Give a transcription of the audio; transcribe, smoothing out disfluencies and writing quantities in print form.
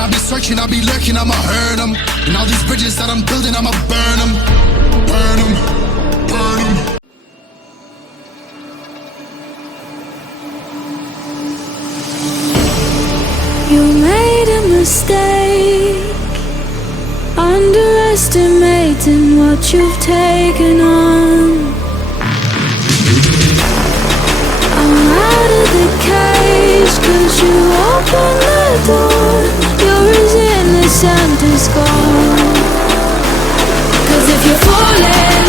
And I'll be searching, I'll be lurking, I'ma hurt them. And all these bridges that I'm building, I'ma burn them. Burn them, burn them. You made a mistake, underestimating what you've taken on. I'm out of the cage, 'cause you opened the door. You're as innocent as gone. 'Cause if you're falling